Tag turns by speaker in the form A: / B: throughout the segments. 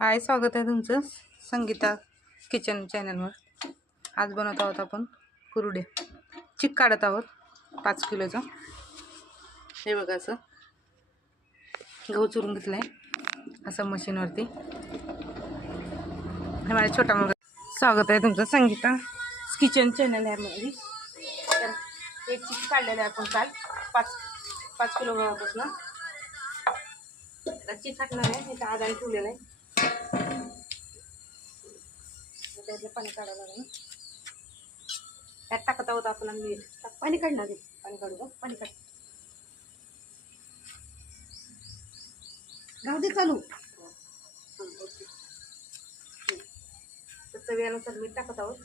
A: हाय स्वागत आहे तुमचं संगीता किचन चॅनलवर. आज बनवत आहोत आपण कुरुडे. चिक काढत आहोत पाच किलोचं. हे बघा असं. गहू चुरून घेतलं आहे असं मशीनवरती हे माझ्या छोटा मुलगा. स्वागत आहे तुमचं संगीता किचन चॅनल आहे माझी तर एक चिक काढलेलं आहे आपण काल पाच पाच किलो गव्हापासून. आता चिक टाकणार आहे हे आधार ठेवलेलं आहे. त्यातलं पाणी काढावं लागेल त्यात टाकत आहोत आपण आणि मीठ पाणी काढणार आहे पाणी काढू का? पाणी काढ.
B: राहू दे चालू.
A: हं, ओके. चवीनुसार मीठ टाकत आहोत.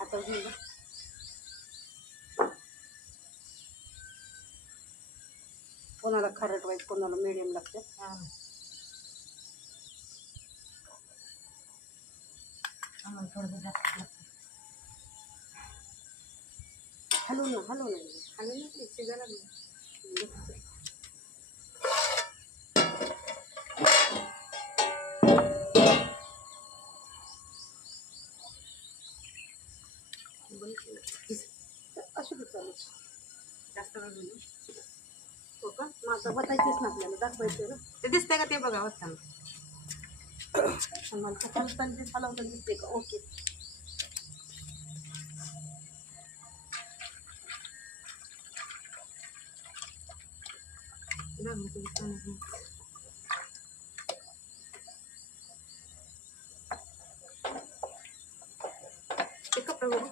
B: आता कोणाला खरट व्हायचं कोणाला मिडियम लागतं
A: हां आम्हाला थोडंसं जास्त लागतं.
B: हलवू ना हलवू ना
A: आलं ना ते शिजायला.
B: असू चालू
A: जास्त वेळ.
B: हो का माझं बतायचंच ना आपल्याला दाखवायचं ना
A: ते दिसतंय का ते बघा होताना
B: मला तर हलताना दिस हलवताना दिसते का ओके
A: लागलं ते दिसतं. ते कपडे बघू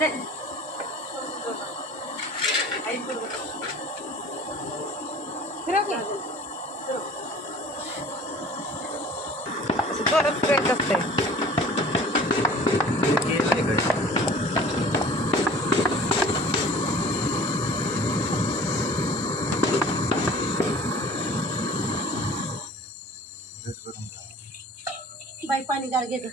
A: दे. आई फिरव. फिरव की. असं जोरात फिरायचं असतंय
B: बाई पाणी गार घेत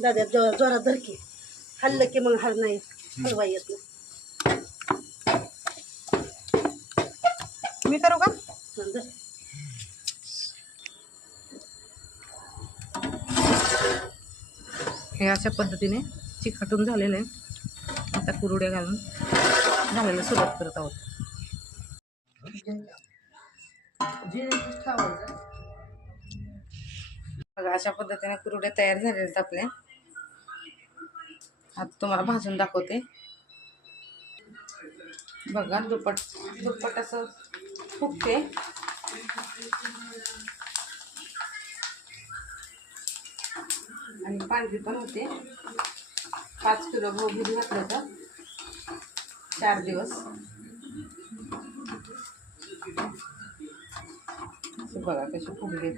B: दादा जो- जोरात धर की. हल्लं की मग हल नाही. हलवा येत नाही.
A: मी करू का?
B: हं.
A: हे अशा पद्धतीने चिकटून झालेलं. आहे आता कुरुड्या घालून घालायला सुरुवात करत आहोत. बघा अशा पद्धतीने कुरुड्या तयार झालेल्या आहेत आपल्या. आता तुम्हाला भाजून दाखवते. बघा दुप्पट दुप्पट असं फुगते. आणि पांढरी पण होते. पाच किलो गहू भिजू घातलं तर चार दिवस. हे बघा कसे फुगले